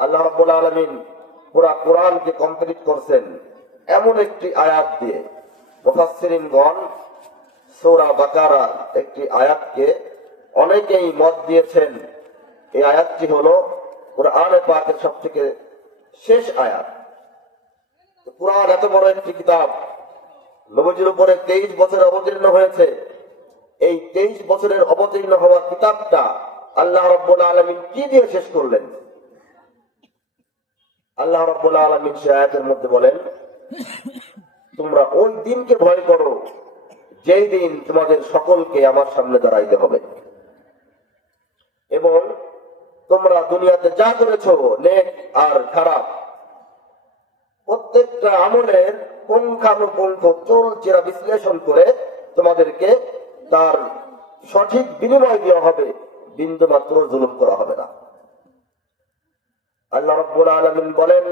আল্লাহ রাব্বুল আলামিন পুরা কোরআনকে কমপ্লিট করছেন। এমন একটি আয়াত দিয়ে বাকারার একটি আয়াতকে অনেকেই মত দিয়েছেন। এই আয়াতটি হলো কোরআনে পাকের শেষ আয়াত। কোরআন এত বড় একটি কিতাব, নবজির উপরে তেইশ বছর অবতীর্ণ হয়েছে। এই তেইশ বছরের অবতীর্ণ হওয়া কিতাবটা আল্লাহ রব্বুল আলমিন কি দিয়ে শেষ করলেন? আল্লাহ রব্বুল আলমিন সে মধ্যে বলেন, তোমরা ওই দিনকে ভয় করো, যেই দিন তোমাদের সকলকে আমার সামনে দাঁড়াইতে হবে। এবং তোমরা দুনিয়াতে যা করেছ, নেক আর খারাপ, প্রত্যেকটা আমলের পুঙ্খানুপুঙ্খ চুল চেরা বিশ্লেষণ করে তোমাদেরকে তার সঠিক বিনিময় দেওয়া হবে। বিন্দু মাত্র জুলুম করা হবে না। আল্লাহ রব্বুল আলামিন বলেন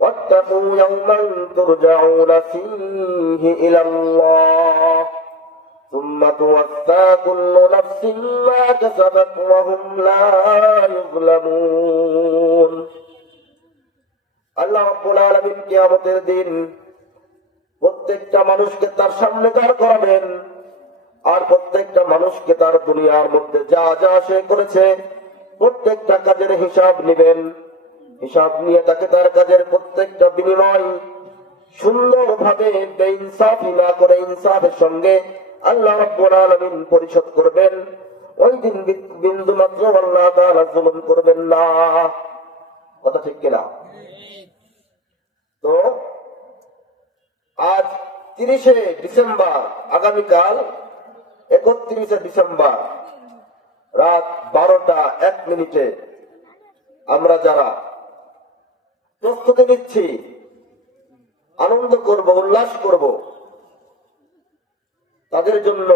واتقوا يوما ترجعون فيه إلى الله ثم توفى كل نفس ما كسبت وهم لا يظلمون আল্লাহ রব্বুল আলামিন কিয়ামতের দিন প্রত্যেকটা মানুষকে তার সামনে দাঁড় করাবেন আর প্রত্যেকটা মানুষকে তার দুনিয়ার মধ্যে যা যা সে করেছে প্রত্যেকটা কাজের হিসাব নেবেন। হিসাব নিয়ে তাকে তার কাজের প্রত্যেকটা বিনিময় সুন্দরভাবে বেইনসাফি না করে ইনসাফের সঙ্গে আল্লাহ রব্বুল পরিশোধ করবেন। ওই দিন বিন্দু মাত্র আল্লাহ তাআলা জুলুম করবেন না। কথা ঠিক কিনা? তো আজ তিরিশে ডিসেম্বর, আগামীকাল একত্রিশে ডিসেম্বর। রাত বারোটা এক মিনিটে আমরা যারা প্রস্তুতি নিচ্ছি, আনন্দ করব, উল্লাস করব, তাদের জন্য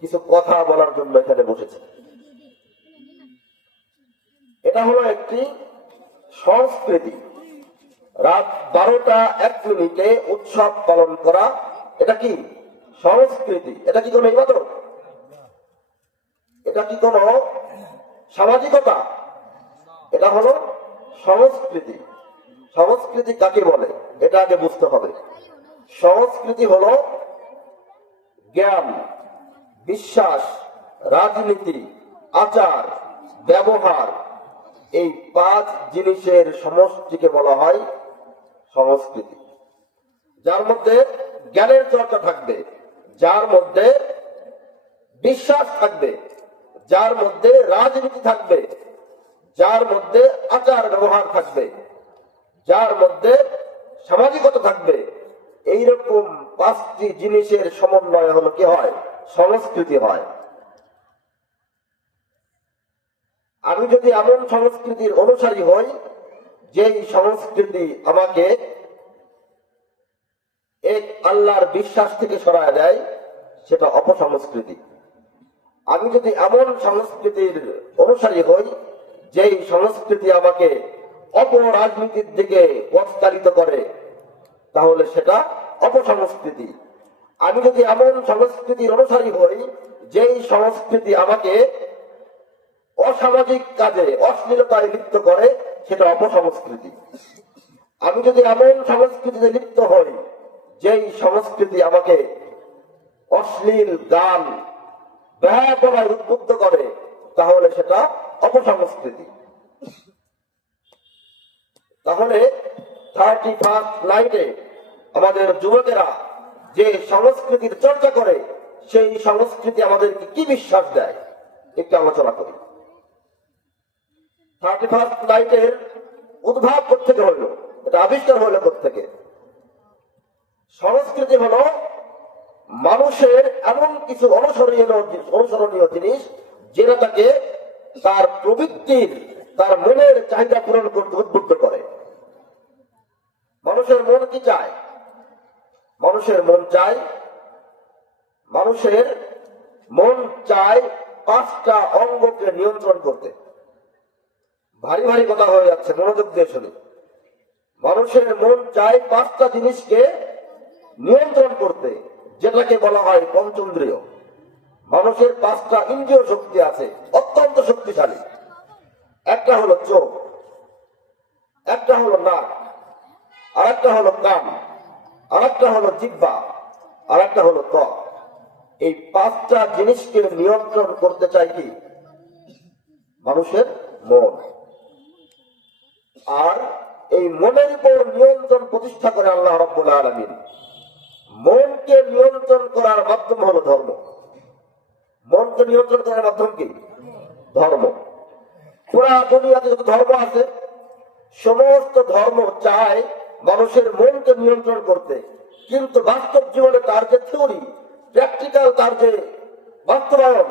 কিছু কথা বলার জন্য এখানে বসেছে। এটা হলো একটি সংস্কৃতি। রাত বারোটা এক মিনিটে উৎসব পালন করা, এটা কি? সংস্কৃতি। এটা কি কোনো ইবাদত? এটা কি কোনো সামাজিকতা। এটা হলো সংস্কৃতি। সংস্কৃতি কাকে বলে? এটা আগে বুঝতে হবে। সংস্কৃতি হলো জ্ঞান, বিশ্বাস, রাজনীতি, আচার, ব্যবহার। এই পাঁচ জিনিসের সমষ্টিকে বলা হয় সংস্কৃতি। যার মধ্যে জ্ঞানের চর্চা থাকবে, যার মধ্যে বিশ্বাস থাকবে যার মধ্যে রাজনীতি থাকবে, যার মধ্যে আচার ব্যবহার থাকবে, যার মধ্যে সামাজিকতা থাকবে, এইরকম পাঁচটি জিনিসের সমন্বয় হলো কি হয়? সংস্কৃতি হয়। আমি যদি এমন সংস্কৃতির অনুসারী হই, যেই সংস্কৃতি আমাকে এক আল্লাহর বিশ্বাস থেকে সরায় দেয়, সেটা অপসংস্কৃতি। আমি যদি এমন সংস্কৃতির অনুসারী হই, যেই সংস্কৃতি আমাকে অপরাজনীতির দিকে পথচালিত করে, তাহলে সেটা অপসংস্কৃতি। আমি যদি এমন সংস্কৃতির অনুসারী হই, যেই সংস্কৃতি আমাকে অসামাজিক কাজে অশ্লীলতায় লিপ্ত করে, সেটা অপসংস্কৃতি। আমি যদি এমন সংস্কৃতিতে লিপ্ত হই, যেই সংস্কৃতি আমাকে অশ্লীল গান ব্যাপনায় উদ্বুদ্ধ করে, তাহলে সেটা অপসংস্কৃতি। তাহলে থার্টি ফার্স্ট নাইটে আমাদের যুবকেরা যে সংস্কৃতির চর্চা করে, সেই সংস্কৃতি আমাদেরকে কি বিশ্বাস দেয়, একটু আলোচনা করি। থার্টি ফার্স্ট নাইটের উদ্ভাব থেকে হইল এটা আবিষ্কার হইল থেকে সংস্কৃতি হলো মানুষের এমন কিছু অনুসরণীয় অনুসরণীয় জিনিস, যেটা তাকে তার প্রবৃত্তির, তার মনের চাহিদা পূরণ করতে উদ্বুদ্ধ করে। মানুষের মন কি চায়? মানুষের মন চায়, মানুষের মন চায় পাঁচটা অঙ্গকে নিয়ন্ত্রণ করতে। ভারী ভারী কথা হয়ে যাচ্ছে, মনোযোগ দিয়ে শুনি। মানুষের মন চায় পাঁচটা জিনিসকে নিয়ন্ত্রণ করতে। যেটাকে বলা হয় পঞ্চন্দ্রিয়। মানুষের পাঁচটা ইন্দ্রিয় শক্তি আছে, অত্যন্ত শক্তিশালী। একটা হলো চোখ, একটা হলো নাক আর একটা হলো কান আর একটা হলো জিব্বা আর একটা হলো ত্বক। এই পাঁচটা জিনিসকে নিয়ন্ত্রণ করতে চাই কি? মানুষের মন। আর এই মনের উপর নিয়ন্ত্রণ প্রতিষ্ঠা করে আল্লাহ রব্বুল আলমিন। মনকে নিয়ন্ত্রণ করার মাধ্যম হলো ধর্ম। মনকে নিয়ন্ত্রণ করার মাধ্যম কি? ধর্ম। পুরা দুনিয়াতে যত ধর্ম আছে, সমস্ত ধর্ম চায় মানুষের মনকে নিয়ন্ত্রণ করতে। কিন্তু বাস্তব জীবনে তার যে থিওরি প্র্যাকটিক্যাল তার যে বাস্তবায়ন,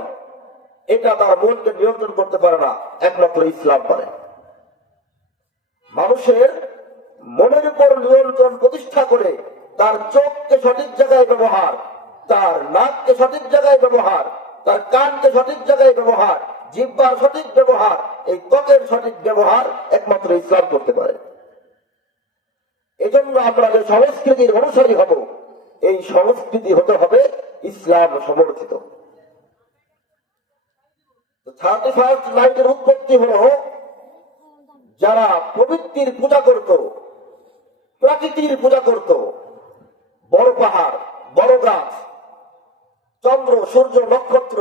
এটা তার মনকে নিয়ন্ত্রণ করতে পারে না একমাত্র ইসলাম পারে মানুষের মনের উপর নিয়ন্ত্রণ প্রতিষ্ঠা করে তার চোখকে সঠিক জায়গায় ব্যবহার, তার নাককে সঠিক জায়গায় ব্যবহার, তার কানকে সঠিক জায়গায় ব্যবহার, জিব্বার সঠিক ব্যবহার, এই ত্বকের সঠিক ব্যবহার একমাত্র ইসলাম করতে পারে। এজন্য আমরা যে সংস্কৃতির অনুসারী হব, এই সংস্কৃতি হতে হবে ইসলাম সমর্থিত। থার্টি ফার্স্ট উৎপত্তি হলো যারা প্রবৃত্তির পূজা করত, প্রকৃতির পূজা করত বড় পাহাড়, বড় গাছ, চন্দ্র, সূর্য, নক্ষত্র,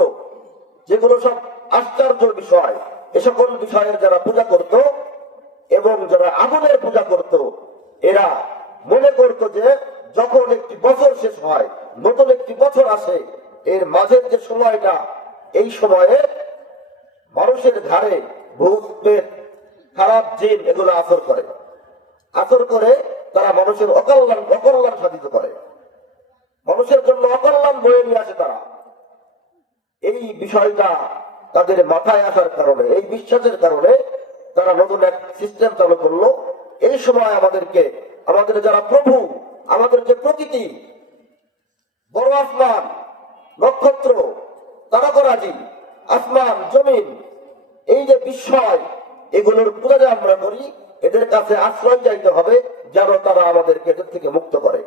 যেগুলো সব আশ্চর্য বিষয়। এ সকল বিষয়ের যারা পূজা করত এবং যারা আগুনের পূজা করত, এরা মনে করত যে যখন একটি বছর শেষ হয়, নতুন একটি বছর আসে, এর মাঝের যে সময়টা, এই সময়ে মানুষের ঘাড়ে ভূত পেট খারাপ জিন এগুলো আসর করে। আসর করে তারা মানুষের অকল্যাণ অকল্যাণ সাধিত করে। মানুষের জন্য অকল্যাণ বয়ে নিয়ে আসে তারা। এই বিষয়টা তাদের মাথায় আসার কারণে, এই বিশ্বাসের কারণে তারা নতুন এক সিস্টেম চালু করল। এই সময় আমাদেরকে, আমাদের যারা প্রভু আমাদের যে প্রকৃতি, বড় আসমান, নক্ষত্র তারকরাজি আসমান, জমিন, এই যে বিস্ময়, এগুলোর পূজা আমরা করি। এদের কাছে আশ্রয় চাইতে হবে যেন তারা আমাদেরকে এদের থেকে মুক্ত করে।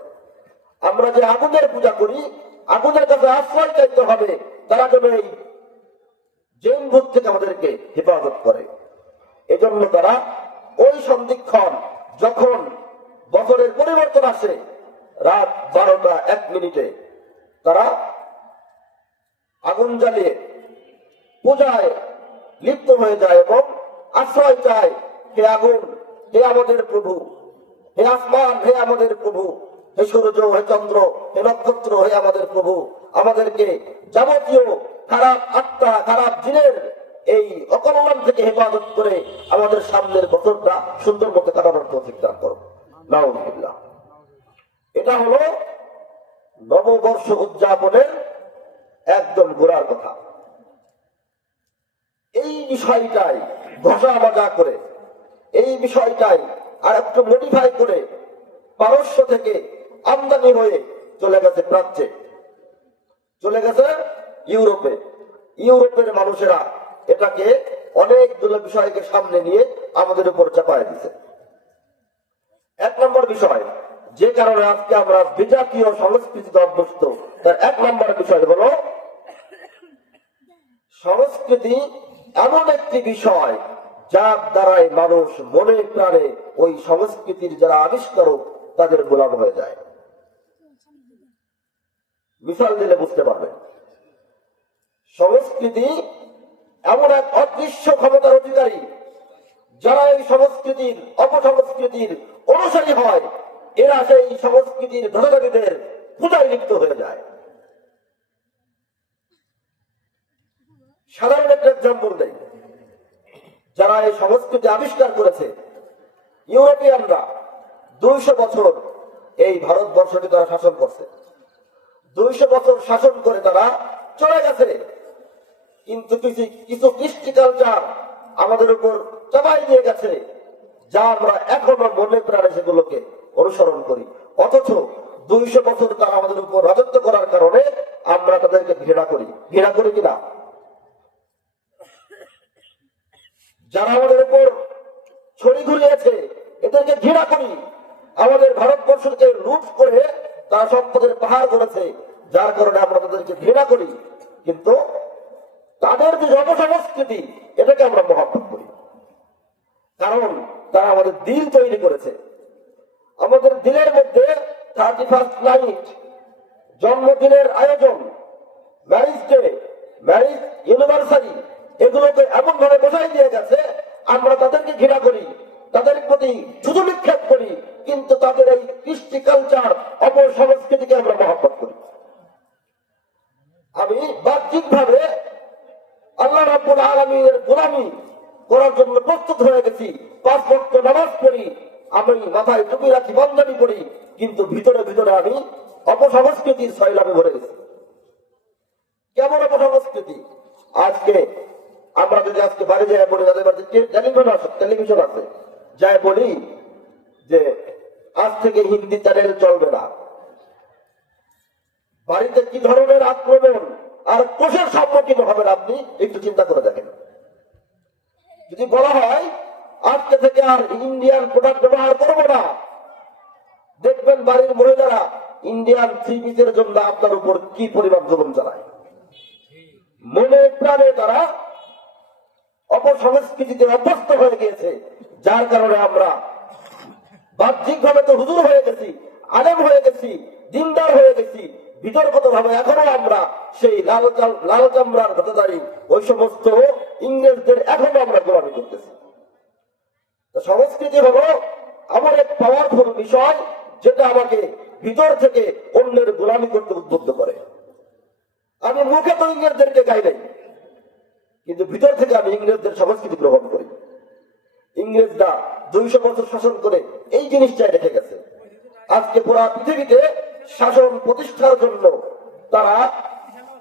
আমরা যে আগুনের পূজা করি, আগুনের কাছে আশ্রয় চাইতে হবে, তারা যেন এই জৈন ভূত থেকে আমাদেরকে হেফাজত করে। এজন্য তারা ওই সন্ধিক্ষণ যখন বছরের পরিবর্তন আসে, রাত বারোটা এক মিনিটে তারা আগুন জ্বালিয়ে পূজায় লিপ্ত হয়ে যায় এবং আশ্রয় চায়, হে আগুন হে আমাদের প্রভু, হে আসমান, হে আমাদের প্রভু, হে সূর্য, হে চন্দ্র, হে নক্ষত্র, হে আমাদের প্রভু, আমাদেরকে যাবতীয় খারাপ আত্মা, খারাপ জিনের এই অকল্যাণ থেকে হেফাজত করে আমাদের সামনের বছরটা সুন্দর মতো কাটানোর তৌফিক করো। এটা হলো নববর্ষ উদযাপনের একদম গোড়ার কথা। এই বিষয়টাই ঘষা মাজা করে এই বিষয়টাই আর একটু মডিফাই করে পারস্য থেকে আমদানি হয়ে চলে গেছে প্রাচ্যে। চলে গেছে ইউরোপে। ইউরোপের মানুষেরা এটাকে অনেকগুলো বিষয়কে সামনে নিয়ে আমাদের উপর চাপায় দিছে। এক নম্বর বিষয়, যে কারণে আজকে আমরা বিজাতীয় সংস্কৃতিতে অভ্যস্ত, তার এক নম্বর বিষয় হলো সংস্কৃতি এমন একটি বিষয় যার দ্বারাই মানুষ মনে প্রাণে ওই সংস্কৃতির যারা আবিষ্কারক, তাদের গোলাম হয়ে যায়। মিসাল দিলে বুঝতে পারবেন। সংস্কৃতি এমন এক অদৃশ্য ক্ষমতার অধিকারী, যারা এই সংস্কৃতির, অপসংস্কৃতির অনুসারী হয়, এরা সেই সংস্কৃতির ধনদারীদের পূজায় লিপ্ত হয়ে যায়। সাধারণ একটা এক্সাম্পল দেয় যারা এই সংস্কৃতি আবিষ্কার করেছে, ইউরোপিয়ানরা দুইশো বছর এই ভারতবর্ষকে তারা শাসন করছে। দুইশো বছর শাসন করে তারা চলে গেছে কিন্তু কিছু কিছু কৃষ্টি কালচার আমাদের উপর চাপাই দিয়ে গেছে যা আমরা এখনও মনে প্রাণে সেগুলোকে অনুসরণ করি। অথচ দুইশো বছর তারা আমাদের উপর রাজত্ব করার কারণে আমরা তাদেরকে ঘৃণা করি। ঘৃণা করি কিনা? যারা আমাদের উপর ছড়ি ঘুরিয়েছে, এদেরকে ঘৃণা করি। আমাদের ভারতবর্ষকে লুট করে তারা সম্পদের পাহাড় করেছে যার কারণে আমরা তাদেরকে ঘৃণা করি। কিন্তু তাদের যে জনসংস্কৃতি, এটাকে আমরা মহাব্বত করি। কারণ তারা আমাদের দিল তৈরি করেছে। আমাদের দিলের মধ্যে থার্টি ফার্স্ট নাইট জন্মদিনের আয়োজন ম্যারিজ ডে ম্যারিজ ইউনিভার্সারি এগুলোকে এমন ভাবে বোঝাই দিয়ে গেছে, আমরা তাদেরকে ঘৃণা করি, তাদের প্রতি শুধু নিক্ষেপ করি, কিন্তু তাদের এই কৃষ্টি কালচার অপসংস্কৃতিকে আমরা মহব্বত করি। আমি বাহ্যিক ভাবে আল্লাহ রাব্বুল আলমীর গোলামি করার জন্য প্রস্তুত হয়ে গেছি। পাঁচ ভক্ত নামাজ পড়ি, আমি মাথায় টুপি রাখি বন্ধনী করি, কিন্তু ভিতরে ভিতরে আমি অপসংস্কৃতির সয়লাভে ভরে গেছি। কেমন অপসংস্কৃতি? আজকে আমরা যদি আজকে বাড়ি যাই বলি, তাদের বাড়িতে টেলিভিশন আছে টেলিভিশন আছে। যাই বলি যে আজ থেকে হিন্দি চ্যানেল চলবে না। বাড়িতে কি ধরনের আক্রমণ আর কোষের সম্মুখীন হবেন আপনি, একটু চিন্তা করে দেখেন। যদি বলা হয়, আজকে থেকে আর ইন্ডিয়ান প্রোডাক্ট ব্যবহার করব না। দেখবেন বাড়ির মহিলারা ইন্ডিয়ান থ্রি জন্য আপনার উপর কি পরিমাণ জুলুম চালায়। মনে প্রাণে তারা অপসংস্কৃতিতে অভ্যস্ত হয়ে গিয়েছে। যার কারণে আমরা বাহ্যিক ভাবে তো হুজুর হয়ে গেছি, আলেম হয়ে গেছি, দিনদার হয়ে গেছি। বিতর্কত ভাবে এখনও আমরা সেই লাল চামড়ার ঘটনারি ওই সমস্ত ইংরেজদের এখনও আমরা গোলামি করতেছি। সংস্কৃতি হলো আমার এক পাওয়ারফুল বিষয়, যেটা আমাকে ভিতর থেকে অন্যের গোলামি করতে উদ্বুদ্ধ করে। আমি মুখে তো ইংরেজদেরকে গাই নাই। কিন্তু ভিতর থেকে আমি ইংরেজদের সংস্কৃতি গ্রহণ করি। ইংরেজরা দুইশো বছর শাসন করে এই জিনিসটাই রেখে গেছে। আজকে পুরা পৃথিবীতে শাসন প্রতিষ্ঠার জন্য তারা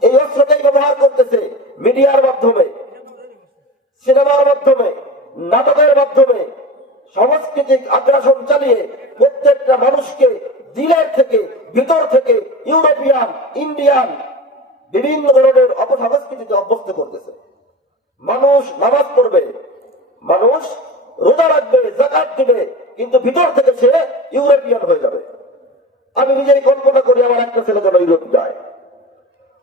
এই অস্ত্রটাই ব্যবহার করতেছে মিডিয়ার মাধ্যমে, সিনেমার মাধ্যমে, নাটকের মাধ্যমে। সাংস্কৃতিক আগ্রাসন চালিয়ে প্রত্যেকটা মানুষকে দিলের থেকে, ভিতর থেকে ইউরোপিয়ান, ইন্ডিয়ান, বিভিন্ন ধরনের অপসংস্কৃতিতে অভ্যস্ত করতেছে। মানুষ নামাজ পড়বে। মানুষ রোজা রাখবে জাকাত দিবে, কিন্তু ভিতর থেকে সে ইউরোপিয়ান হয়ে যাবে। আমি নিজেই কল্পনা করি আমার একটা ছেলে যেন ইউরোপ যায়।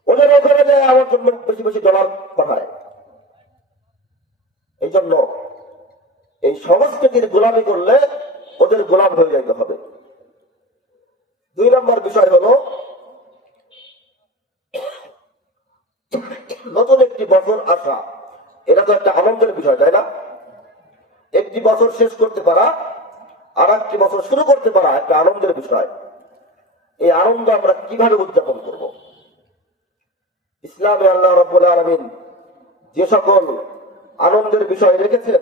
ওদের ওখানে যায়, আমার জন্য বেশি বেশি ডলার পাঠায়। এই জন্য এই সংস্কৃতির গোলামি করলে ওদের গোলাম হয়ে যাইতে হবে। দুই নম্বর বিষয় হলো, নতুন একটি বছর আসা। এটা তো একটা আনন্দের বিষয়, তাই না? একটি বছর শেষ করতে পারা আর একটি বছর শুরু করতে পারা একটা আনন্দের বিষয়। এই আনন্দ আমরা কীভাবে উদযাপন করব? ইসলামে আল্লাহ রব্বুল আলমিন যে সকল আনন্দের বিষয় রেখেছেন,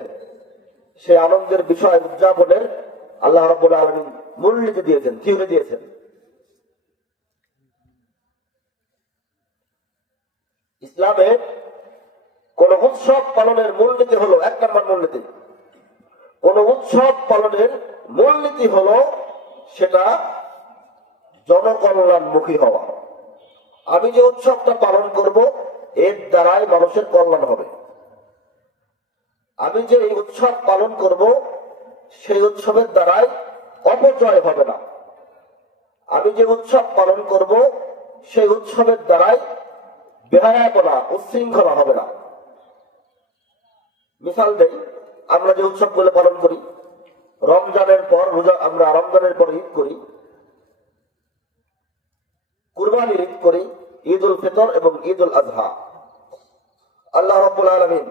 সেই আনন্দের বিষয় উদযাপনের আল্লাহ রব্বুল আলমিন মূলনীতি দিয়েছেন থিওরি দিয়েছেন? ইসলামে কোন উৎসব পালনের মূলনীতি হলো, এক নম্বর মূলনীতি। কোন উৎসব পালনের মূলনীতি হলো সেটা জনকল্যাণমুখী হওয়া। আমি যে উৎসবটা পালন করব, এর দ্বারাই মানুষের কল্যাণ হবে। আমি যে এই উৎসব পালন করব, সেই উৎসবের দ্বারাই অপচয় হবে না। আমি যে উৎসব পালন করব, সেই উৎসবের দ্বারাই বেহায়াপনা, উচ্ছৃঙ্খলা হবে না। মিসাল দেই, আমরা যে উৎসবগুলো পালন করি, রমজানের পর রোজা আমরা রমজানের পর ঈদ করি, কুরবানির ঈদ করি ঈদ উল ফিতর এবং ঈদ উল আজহা। আল্লাহ রব্বুল আলমিন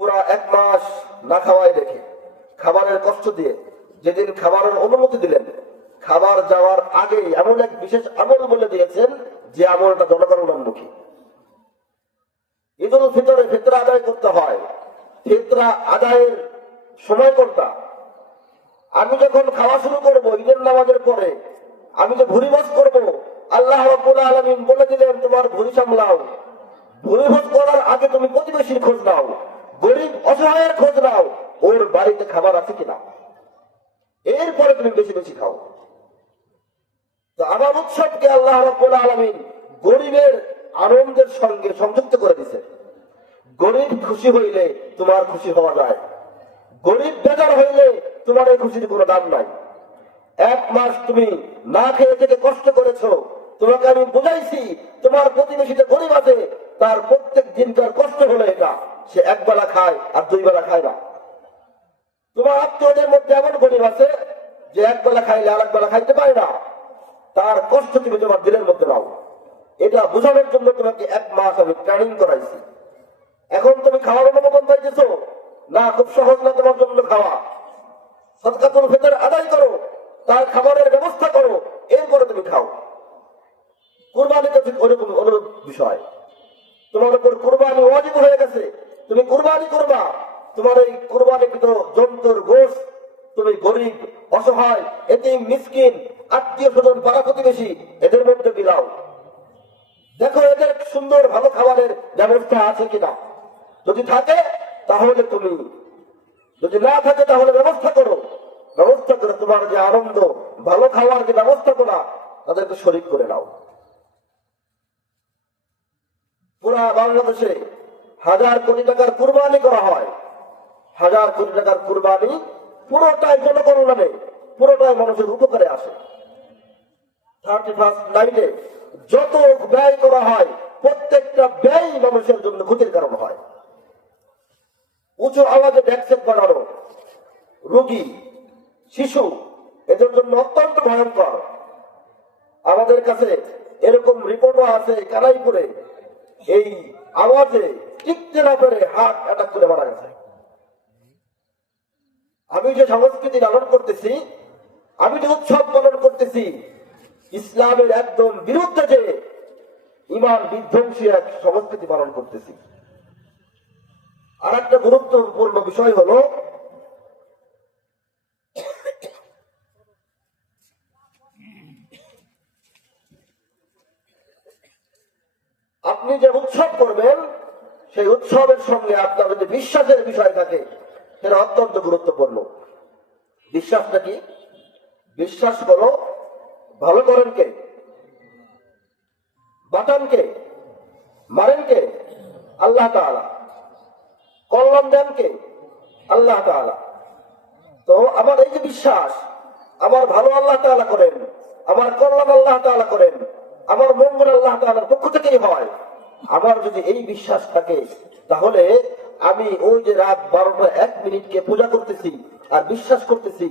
পুরা এক মাস না খাওয়াই রেখে খাবারের কষ্ট দিয়ে যেদিন খাবারের অনুমতি দিলেন, খাবার যাওয়ার আগেই এমন এক বিশেষ আমল বলে দিয়েছেন যে আমলটা জনগণোন্মুখী ঈদ উল ফিতরে ফিতরা আদায় করতে হয়। ফিতরা আদায়ের সময় কোনটা আমি যখন খাওয়া শুরু করব, ঈদের নামাজের পরে, আমি যে ভুরি ভোজ করব, আল্লাহ রব্বুল আলমিন বলে দিলেন, তোমার ভুরি সামলাও। ভুরি ভোজ করার আগে তুমি প্রতিবেশীর খোঁজ নাও। গরিব অসহায়ের খোঁজ নাও, ওর বাড়িতে খাবার আছে কিনা। এরপরে তুমি বেশি বেশি খাও। তো আমার উৎসবকে আল্লাহ রব্বুল আলমিন গরিবের আনন্দের সঙ্গে সংযুক্ত করে দিছে। গরিব খুশি হইলে তোমার খুশি হওয়া যায়। গরিব বেজার হইলে তোমার এই খুশির কোনো দাম নাই। এক মাস তুমি না খেয়ে থেকে কষ্ট করেছ, তোমাকে আমি বুঝাইছি, তোমার প্রতিবেশীতে গরিব আছে, তার প্রত্যেক দিনকার কষ্ট হলো এটা। সে এক বেলা খায় আর দুই বেলা খায় না। তোমার আত্মীয়দের মধ্যে এমন গরিব আছে যে এক বেলা খাইলে আর এক বেলা খাইতে পারে না। তার কষ্ট তুমি তোমার দিলের মধ্যে নাও। এটা বোঝানোর জন্য তোমাকে এক মাস আমি ট্রেনিং করাইছি। এখন তুমি খাওয়ার অনুমোদন পাইতেছো? না, খুব সহজ না তোমার জন্য খাওয়া। সৎকাতুল ভেতরে আদায় করো, তার খাবারের ব্যবস্থা করো, এরপরে তুমি খাও। কুরবানিতে ঠিক ওরকম অনুরূপ বিষয়। তোমার উপর কুরবানি ওয়াজিব হয়ে গেছে। তুমি কুরবানি করবা। তোমার এই কুরবানিকৃত জন্তুর গোশ তুমি গরিব, অসহায়, এতিম, মিসকিন, আত্মীয় স্বজন, পাড়া প্রতিবেশী, এদের মধ্যে বিলাও দেখো এদের সুন্দর ভালো খাবারের ব্যবস্থা আছে কিনা। যদি থাকে, তাহলে তুমি যদি না থাকে, তাহলে ব্যবস্থা করো। ব্যবস্থা করে তোমার যে আনন্দ, ভালো খাওয়ার যে ব্যবস্থাপনা তাদেরকে শরিক করে নাও। পুরা বাংলাদেশে হাজার কোটি টাকার কুরবানি করা হয়। হাজার কোটি টাকার কুরবানি পুরোটাই জনকল্যাণে পুরোটাই মানুষের উপকারে আসে। থার্টি ফার্স্ট নাইটে যত ব্যয় করা হয়, প্রত্যেকটা ব্যয় মানুষের জন্য ক্ষতির কারণ হয়। উঁচু আওয়াজে ড্যাক্সেট বানানো, রোগী, শিশু, এদের জন্য অত্যন্ত ভয়ঙ্কর। আমাদের কাছে এরকম রিপোর্টও আছে কানাইপুরে। এই আওয়াজে টিকতে না পেরে হার্ট অ্যাটাক করে মারা গেছে। আমি যে সংস্কৃতি লালন করতেছি, আমি যে উৎসব পালন করতেছি ইসলামের একদম বিরুদ্ধে যে ইমান বিধ্বংসী এক সংস্কৃতি পালন করতেছি। আর একটা গুরুত্বপূর্ণ বিষয় হলো, আপনি যে উৎসব করবেন, সেই উৎসবের সঙ্গে আপনার যদি বিশ্বাসের বিষয় থাকে, সেটা অত্যন্ত গুরুত্বপূর্ণ। বিশ্বাসটা কি? বিশ্বাস করো ভালো করেন কে? বাটান কে? মারেন কে? আল্লাহ তাআলা। কল্যাণ দেন কে? আল্লাহ তাআলা। তো আমার এই যে বিশ্বাস, আমার ভালো আল্লাহ তাআলা করেন, আমার কল্যাণ আল্লাহ তাআলা করেন, আমার মঙ্গল আল্লাহ তাআলার পক্ষ থেকেই হয়। আমার যদি এই বিশ্বাস থাকে, তাহলে আমি ওই যে রাত বারোটা এক মিনিটকে পূজা করতেছি আর বিশ্বাস করতেছি,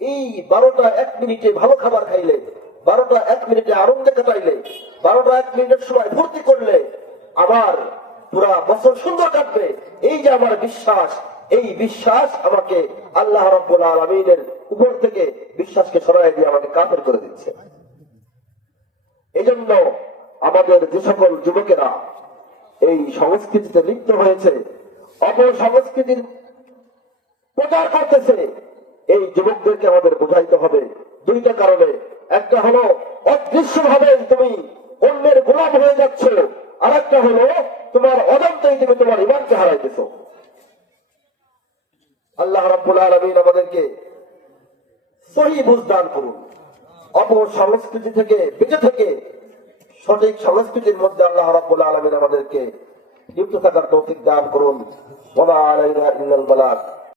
এই বারোটা এক মিনিটে ভালো খাবার খাইলে বারোটা এক মিনিটে আনন্দে কাটাইলে বারোটা এক মিনিটের সময় ফুর্তি করলে আমার পুরা বছর সুন্দর কাটবে। এই যে আমার বিশ্বাস, এই বিশ্বাস আমাকে আল্লাহ রব্বুল আলমিনের উপর থেকে বিশ্বাসকে সরাই দিয়ে আমাকে কাফের করে দিচ্ছে। এজন্য আমাদের যে সকল যুবকেরা এই সংস্কৃতিতে লিপ্ত হয়েছে, অপর সংস্কৃতির প্রচার করতেছে, এই যুবকদেরকে আমাদের বোঝাইতে হবে। দুইটা কারণে একটা হলো অদৃশ্য ভাবে তুমি অন্যের গোলাম হয়ে যাচ্ছ আর একটা হলো তোমার অজান্তেই তুমি তোমার ইমানকে হারাইতেছ। আল্লাহ আমাদেরকে সহি বুঝদান করুন। অপর সংস্কৃতি থেকে, বেঁচে থেকে সঠিক সংস্কৃতির মধ্যে আল্লাহ রাব্বুল আলমিন আমাদেরকে লিপ্ত থাকার তৌফিক দান করুন। ওমা আলাইনা ইল্লাল